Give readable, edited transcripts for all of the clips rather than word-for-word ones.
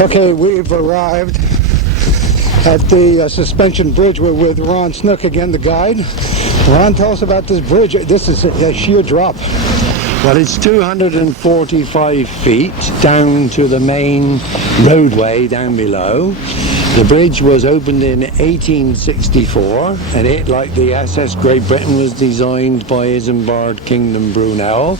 Okay, we've arrived at the suspension bridge. We're with Ron Snook again, the guide. Ron, tell us about this bridge. This is a sheer drop. Well, it's 245 feet down to the main roadway down below. The bridge was opened in 1864, and it, like the SS Great Britain, was designed by Boaarrd Kingdom Brunel,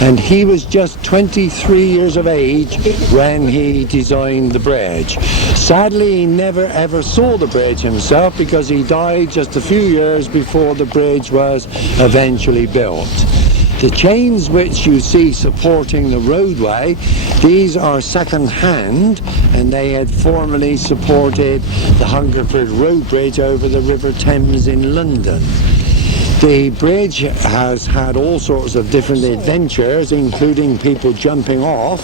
and he was just 23 years of age when he designed the bridge. Sadly, he never ever saw the bridge himself because he died just a few years before the bridge was eventually built. The chains which you see supporting the roadway, these are second-hand, and they had formerly supported the Hungerford Road Bridge over the River Thames in London. The bridge has had all sorts of different adventures, including people jumping off,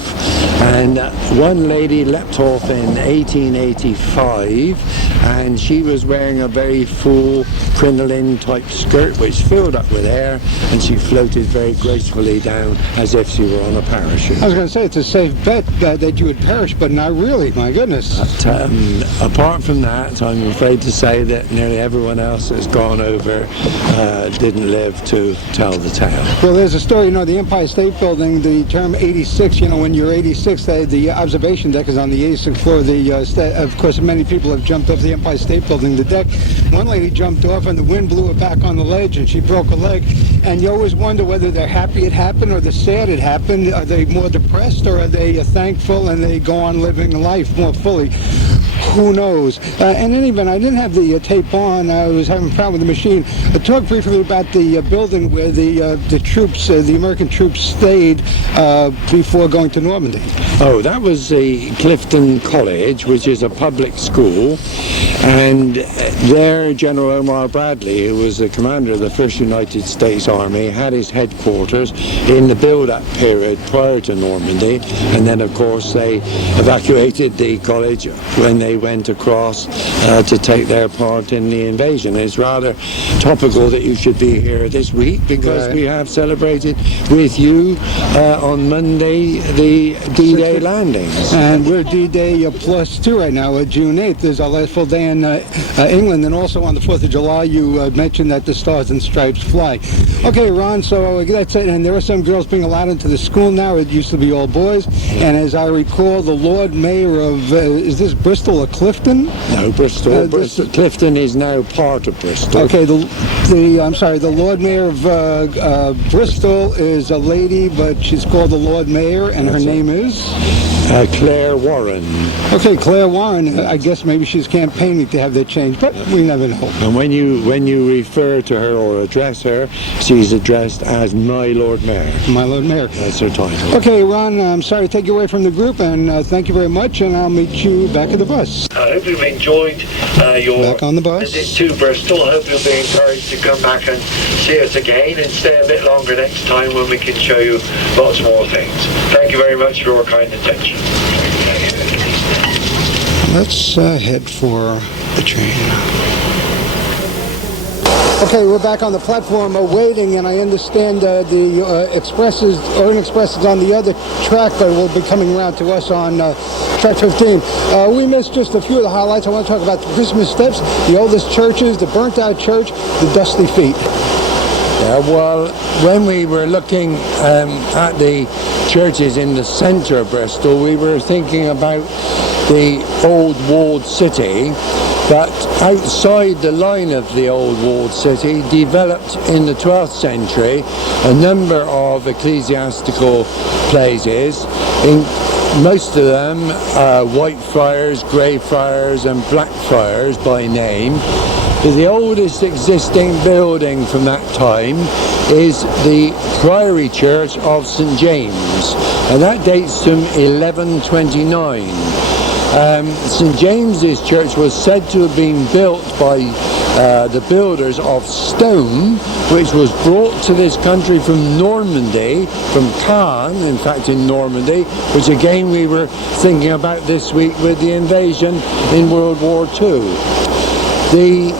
and one lady leapt off in 1885, and she was wearing a very full crinoline type skirt which filled up with air, and she floated very gracefully down as if she were on a parachute. I was going to say, it's a safe bet that you would perish, but not really, my goodness. But, apart from that, I'm afraid to say that nearly everyone else that's gone over didn't live to tell the tale. Well, there's a story, the Empire State Building, the term 86, when you're 86, the observation deck is on the 86th floor. Of course, many people have jumped off the Empire State Building, the deck. One lady jumped off and the wind blew her back on the ledge and she broke a leg. And you always wonder whether they're happy it happened or they're sad it happened. Are they more depressed, or are they thankful and they go on living life more fully? Who knows? In any event, I didn't have the tape on. I was having a problem with the machine. Talk briefly about the building where the troops, the American troops, stayed before going to Normandy. Oh, that was the Clifton College, which is a public school, and there General Omar Bradley, who was the commander of the 1st United States Army, had his headquarters in the build-up period prior to Normandy, and then of course they evacuated the college when they went across to take their part in the invasion. It's rather topical that you should be here this week because we have celebrated with you on Monday the D-Day landings. And we're D-Day +2 right now, June 8th is our last full day in England, and also on the 4th of July you mentioned that the Stars and Stripes fly. Okay, Ron, so that's it, and there are some girls being allowed into the school now. It used to be all boys, and as I recall, the Lord Mayor of, is this Bristol or Clifton? No, Bristol. Clifton is now part of Bristol. Okay, the Lord Mayor of Bristol is a lady, but she's called the Lord Mayor, and her name is? Claire Warren. Okay, Claire Warren. I guess maybe she's campaigning to have that changed, but we never know. And when you refer to her or address her, she's addressed as My Lord Mayor. My Lord Mayor. That's her title. Okay, Ron, I'm sorry to take you away from the group, and thank you very much, and I'll meet you back at the bus. I hope you've enjoyed your back on the bus. visit to Bristol. I hope you'll be encouraged to come back and see us again and stay a bit longer next time when we can show you lots more things. Thank you very much for your kind attention. Let's head for the train. Okay, we're back on the platform waiting, and I understand the Orient Express is on the other track, but will be coming around to us on track 15. We missed just a few of the highlights. I want to talk about the Christmas steps, the oldest churches, the burnt-out church, the dusty feet. Yeah, well, when we were looking at the churches in the centre of Bristol, we were thinking about the old walled city, but outside the line of the old walled city developed in the 12th century a number of ecclesiastical places, most of them Whitefriars, Greyfriars and Blackfriars by name. But the oldest existing building from that time is the Priory Church of St James, and that dates from 1129. St James's Church was said to have been built by the builders of stone, which was brought to this country from Normandy, from Caen, in fact in Normandy, which again we were thinking about this week with the invasion in World War II. The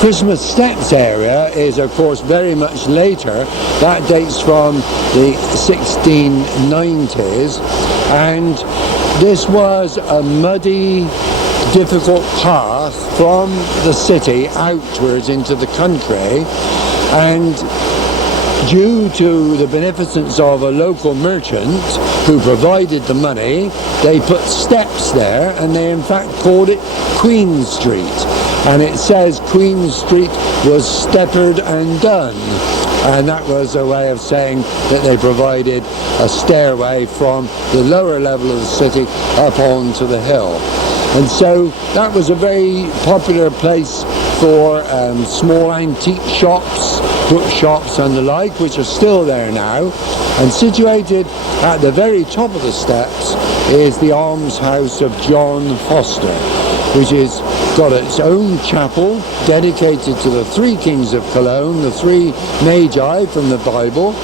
Christmas Steps area is of course very much later. That dates from the 1690s, and This was a muddy, difficult path from the city outwards into the country, and due to the beneficence of a local merchant who provided the money, they put steps there, and they in fact called it Queen Street. And it says Queen Street was steppered and done. And that was a way of saying that they provided a stairway from the lower level of the city up onto the hill. And so that was a very popular place for small antique shops, bookshops and the like, which are still there now. And situated at the very top of the steps is the almshouse of John Foster, which is got its own chapel dedicated to the three kings of Cologne, the three magi from the Bible.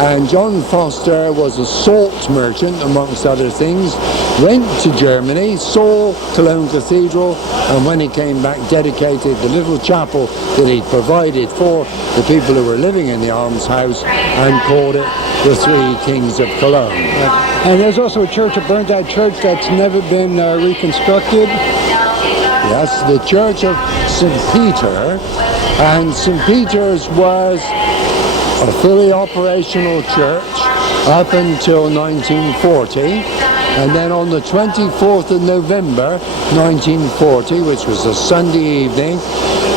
And John Foster was a salt merchant, amongst other things, went to Germany, saw Cologne Cathedral, and when he came back dedicated the little chapel that he provided for the people who were living in the almshouse and called it the Three Kings of Cologne. And there's also a church, a burnt-out church that's never been reconstructed. Yes, the Church of St. Peter, and St. Peter's was a fully operational church up until 1940, and then on the 24th of November 1940, which was a Sunday evening,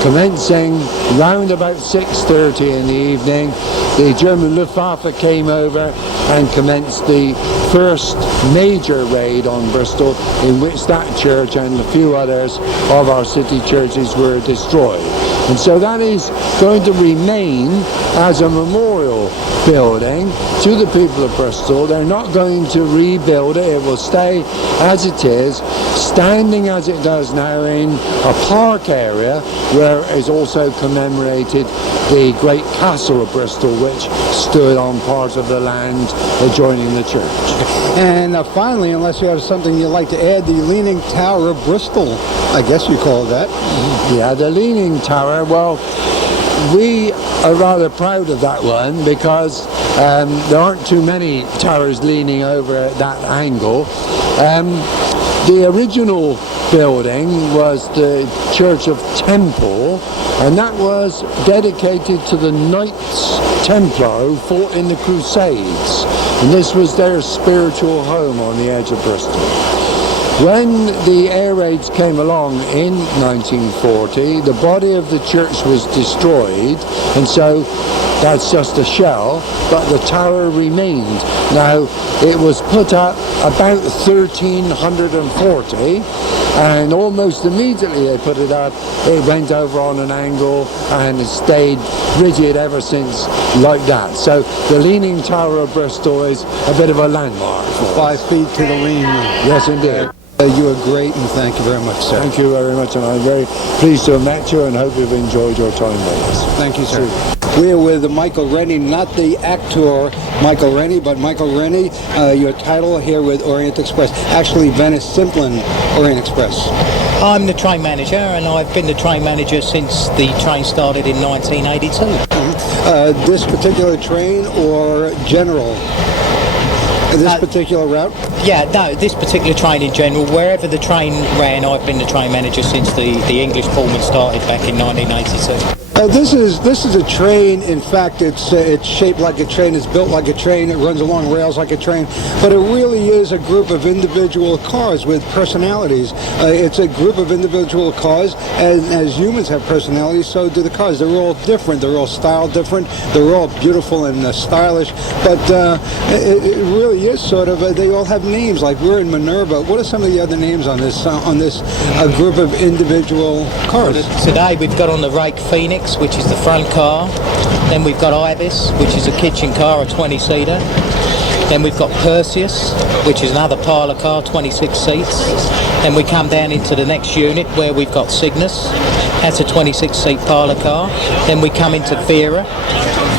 commencing round about 6:30 in the evening, the German Luftwaffe came over and commenced the first major raid on Bristol, in which that church and a few others of our city churches were destroyed. And so that is going to remain as a memorial building to the people of Bristol. They're not going to rebuild it. It will stay as it is, standing as it does now in a park area where is also commemorated the great castle of Bristol, which stood on part of the land adjoining the church. And finally, unless you have something you'd like to add, the Leaning Tower of Bristol, I guess you call it that. Yeah, the Leaning Tower, well, we are rather proud of that one because there aren't too many towers leaning over at that angle. The original building was the Church of Temple, and that was dedicated to the Knights Templar who fought in the Crusades, and this was their spiritual home on the edge of Bristol. When the air raids came along in 1940, the body of the church was destroyed, and so that's just a shell, but the tower remained. Now, it was put up about 1340, and almost immediately they put it up, it went over on an angle and it stayed rigid ever since like that. So the Leaning Tower of Bristol is a bit of a landmark. 5 feet to the lean. Yes, indeed. You are great, and thank you very much, sir. Thank you very much, and I'm very pleased to have met you and hope you've enjoyed your time with us. Thank you, sir. We're with Michael Rennie, not the actor Michael Rennie, but Michael Rennie, your title here with Orient Express. Actually, Venice Simplon, Orient Express. I'm the train manager, and I've been the train manager since the train started in 1982. This particular train or general? This particular route? Yeah, no, this particular train in general. Wherever the train ran, I've been the train manager since the English Pullman started back in 1982. This is a train. In fact, it's shaped like a train. It's built like a train. It runs along rails like a train. But it really is a group of individual cars with personalities. It's a group of individual cars, and as humans have personalities, so do the cars. They're all different. They're all styled different. They're all beautiful and stylish. But it really is sort of. They all have names. Like we're in Minerva. What are some of the other names on this group of individual cars? Today we've got on the rake Phoenix, which is the front car. Then we've got Ibis, which is a kitchen car, a 20-seater. Then we've got Perseus, which is another parlour car, 26 seats. Then we come down into the next unit where we've got Cygnus. That's a 26-seat parlour car. Then we come into Vera.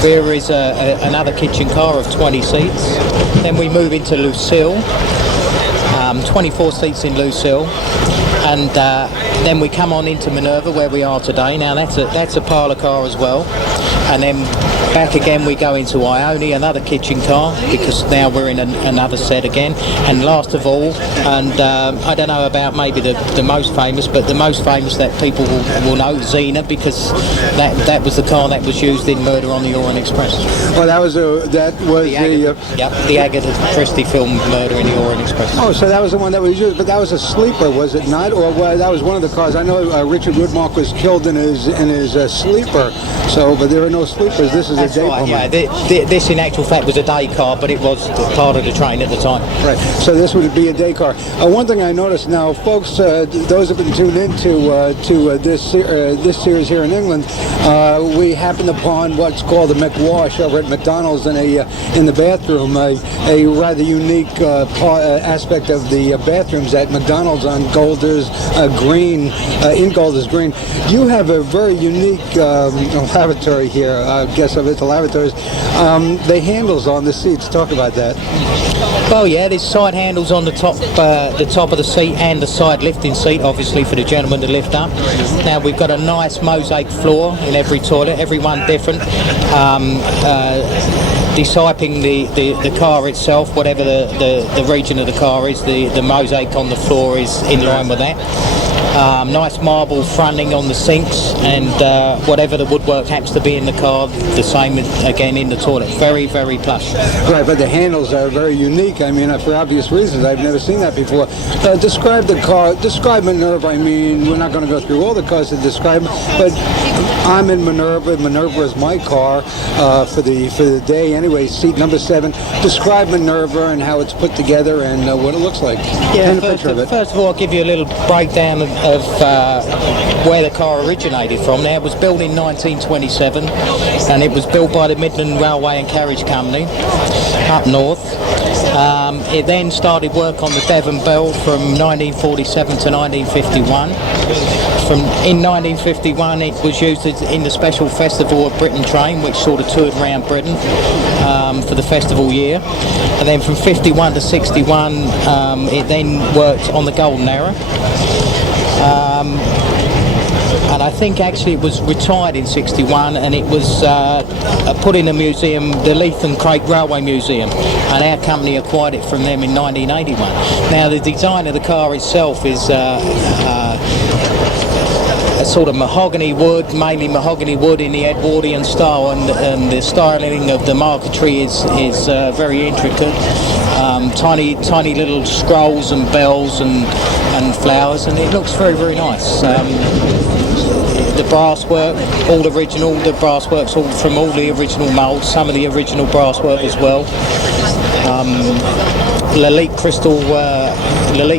Vera is another kitchen car of 20 seats. Then we move into Lucille. 24 seats in Lucille. And Then we come on into Minerva, where we are today. Now that's a parlour car as well. And then back again we go into Ione, another kitchen car, because now we're in another set again. And last of all, and I don't know about maybe the most famous, but the most famous that people will know, Xena, because that was the car that was used in Murder on the Orient Express. Well, that was the Agatha Christie film Murder in the Orient Express. Oh, so that was the one that was used, but that was a sleeper, was it not? Or that was one of the cars. I know Richard Woodmark was killed in his sleeper. So, but there are no sleepers. This is That's a day right, bomber. yeah. This in actual fact was a day car, but it was part of the train at the time. Right. So this would be a day car. One thing I noticed now, folks, those who have been tuned into this series here in England, we happened upon what's called a McWash over at McDonald's in the bathroom, a rather unique aspect of the bathrooms at McDonald's on Golders Green, in Golders Green. You have a very unique lavatory here. I guess of it's a lavatory. The handles on the seats. Talk about that. Well, yeah, there's side handles on the top of the seat and the side lifting seat, obviously for the gentleman to lift up. Now we've got a nice mosaic floor in every toilet, every one different. Disiping the car itself, whatever the region of the car is, the mosaic on the floor is in line with that. Nice marble fronting on the sinks, and whatever the woodwork happens to be in the car, the same again in the toilet. Very, very plush. Right, but the handles are very unique. I mean, for obvious reasons, I've never seen that before. Describe the car. Describe Minerva. I mean, we're not going to go through all the cars to describe, but I'm in Minerva. Minerva is my car for the day. Anyway, seat number 7. Describe Minerva and how it's put together and what it looks like. Yeah, and a picture of it. First of all, I'll give you a little breakdown of where the car originated from. Now, it was built in 1927, and it was built by the Midland Railway and Carriage Company up north. It then started work on the Devon Bell from 1947 to 1951. In 1951, it was used in the special Festival of Britain train, which sort of toured around Britain for the festival year. And then from 51 to 61, it then worked on the Golden Era. And I think actually it was retired in 61, and it was put in a museum, the Leith and Craig Railway Museum, and our company acquired it from them in 1981. Now, the design of the car itself is a sort of mahogany wood, mainly mahogany wood in the Edwardian style, and the styling of the marquetry is very intricate. Tiny little scrolls and bells and flowers, and it looks very, very nice. The brasswork, all original. The brasswork's all from all the original moulds, some of the original brasswork as well. Lalique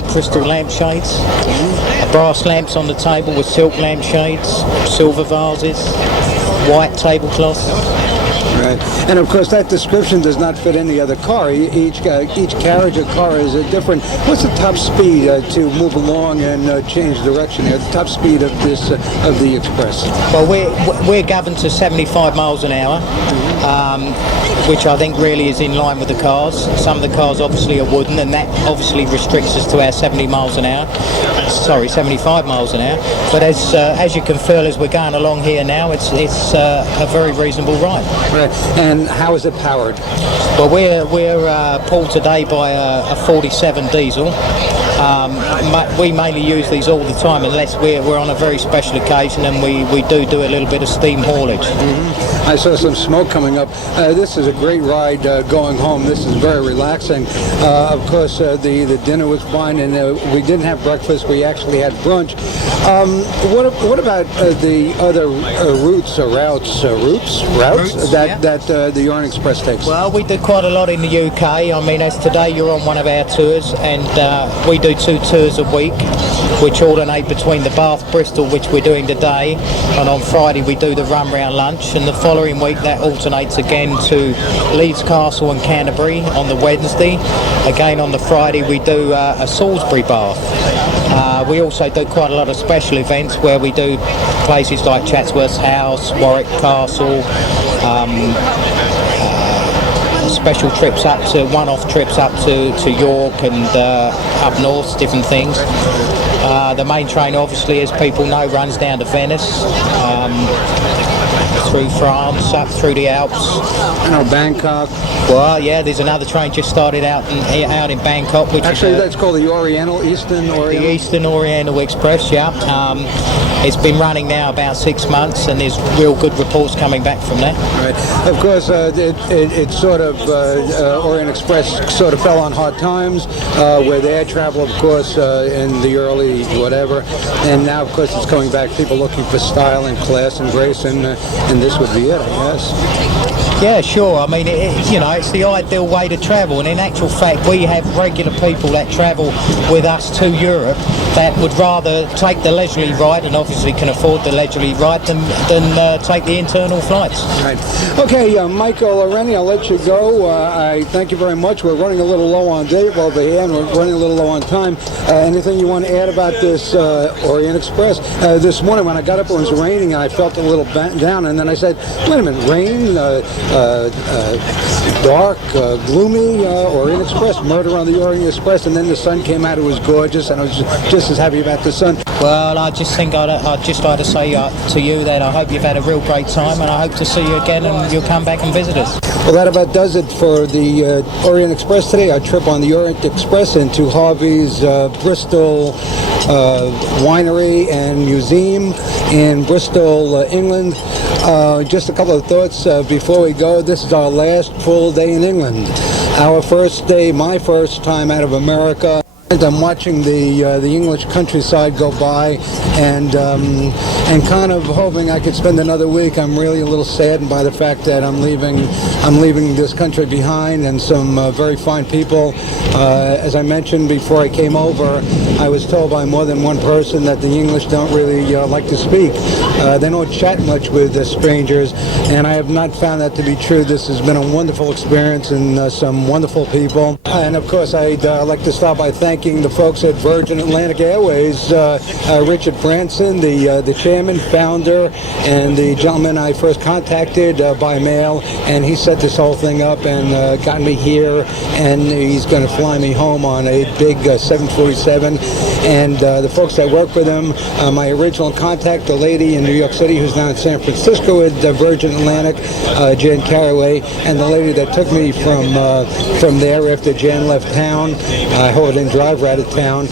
crystal lampshades, brass lamps on the table with silk lampshades, silver vases, white tablecloths. Right. And of course, that description does not fit any other car. Each carriage or car is different. What's the top speed to move along and change direction here? The top speed of the Express? Well, we're governed to 75 miles an hour, which I think really is in line with the cars. Some of the cars obviously are wooden, and that obviously restricts us to our 70 miles an hour. Sorry, 75 miles an hour. But as you can feel as we're going along here now, it's a very reasonable ride. Right. And how is it powered? Well, we're pulled today by a 47 diesel. We mainly use these all the time unless we're on a very special occasion, and we do a little bit of steam haulage. Mm-hmm. I saw some smoke coming up. This is a great ride going home. This is very relaxing. Of course, the dinner was fine, and we didn't have breakfast. We actually had brunch. What about the other routes that the Orient Express takes? Well, we do quite a lot in the UK. I mean, as today you're on one of our tours, and we do 2 tours a week, which alternate between the Bath Bristol, which we're doing today, and on Friday we do the run round lunch, and the following week that alternates again to Leeds Castle and Canterbury on the Wednesday. Again on the Friday we do a Salisbury Bath. We also do quite a lot of special events where we do places like Chatsworth House, Warwick Castle, special trips up to one-off trips up to York and up north, different things. The main train, obviously, as people know, runs down to Venice, through France, up through the Alps. I know Bangkok. Well, yeah, there's another train just started out in Bangkok, which Actually, is that's called the Eastern the Oriental. Eastern Oriental Express. Yeah, it's been running now about 6 months, and there's real good reports coming back from that. Right. Of course, it sort of Orient Express sort of fell on hard times with air travel, of course, in the early whatever, and now, of course, it's coming back. People looking for style and class and grace, and this would be it, I guess. Yeah, sure. I mean, it's the ideal way to travel, and in actual fact, we have regular people that travel with us to Europe that would rather take the leisurely ride, and obviously can afford the leisurely ride, than take the internal flights. Right. Okay, Michael Rennie, I'll let you go. I thank you very much. We're running a little low on date over here, and we're running a little low on time. Anything you want to add about this Orient Express? This morning when I got up, it was raining, and I felt a little down, and then I said, wait a minute, rain, dark, gloomy, Orient Express, murder on the Orient Express, and then the sun came out. It was gorgeous, and I was just as happy about the sun. Well, I just think I'd just like to say to you that I hope you've had a real great time, and I hope to see you again, and you'll come back and visit us. Well, that about does it for the Orient Express today. Our trip on the Orient Express into Harvey's Bristol Winery and Museum in Bristol, England. Just a couple of thoughts before we go. This is our last full day in England. Our first day, my first time out of America. I'm watching the English countryside go by, and kind of hoping I could spend another week. I'm really a little saddened by the fact that I'm leaving this country behind, and some very fine people. As I mentioned before I came over, I was told by more than one person that the English don't really like to speak. They don't chat much with strangers, and I have not found that to be true. This has been a wonderful experience, and some wonderful people. And of course, I'd like to start by thanking the folks at Virgin Atlantic Airways, Richard Branson, the chairman, founder, and the gentleman I first contacted by mail, and he set this whole thing up and got me here, and he's going to fly me home on a big 747. And the folks that work with him, my original contact, the lady in New York City who's now in San Francisco at Virgin Atlantic, Jan Caraway, and the lady that took me from there after Jan left town. I hope I didn't drive her out of town.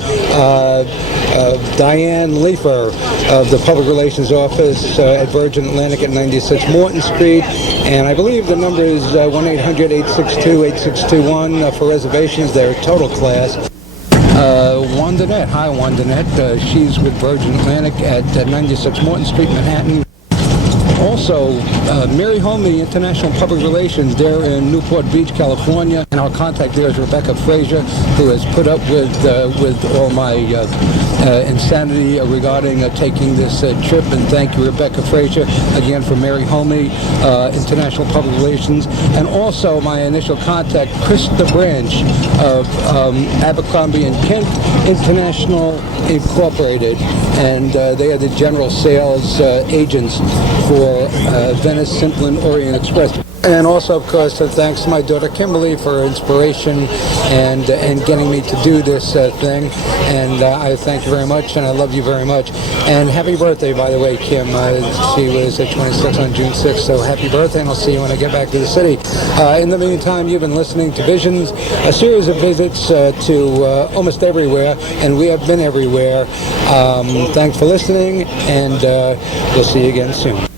Diane Leifer of the Public Relations Office at Virgin Atlantic at 96 Morton Street, and I believe the number is 1-800-862-8621 for reservations. They're total class. Wandanet, hi Wandanet, she's with Virgin Atlantic at 96 Morton Street, Manhattan. Also, Mary Homey, International Public Relations, they're in Newport Beach, California, and our contact there is Rebecca Frazier, who has put up with all my insanity regarding taking this trip. And thank you, Rebecca Frazier, again for Mary Homey, International Public Relations, and also my initial contact, Krista Branch of Abercrombie and Kent International Incorporated, and they are the general sales agents for Venice Simplon Orient Express. And also, of course, thanks to my daughter Kimberly for inspiration and getting me to do this thing. And I thank you very much, and I love you very much. And happy birthday, by the way, Kim. She was at 26 on June 6th, so happy birthday, and I'll see you when I get back to the city. In the meantime, you've been listening to Visions, a series of visits to almost everywhere, and we have been everywhere. Thanks for listening, and we'll see you again soon.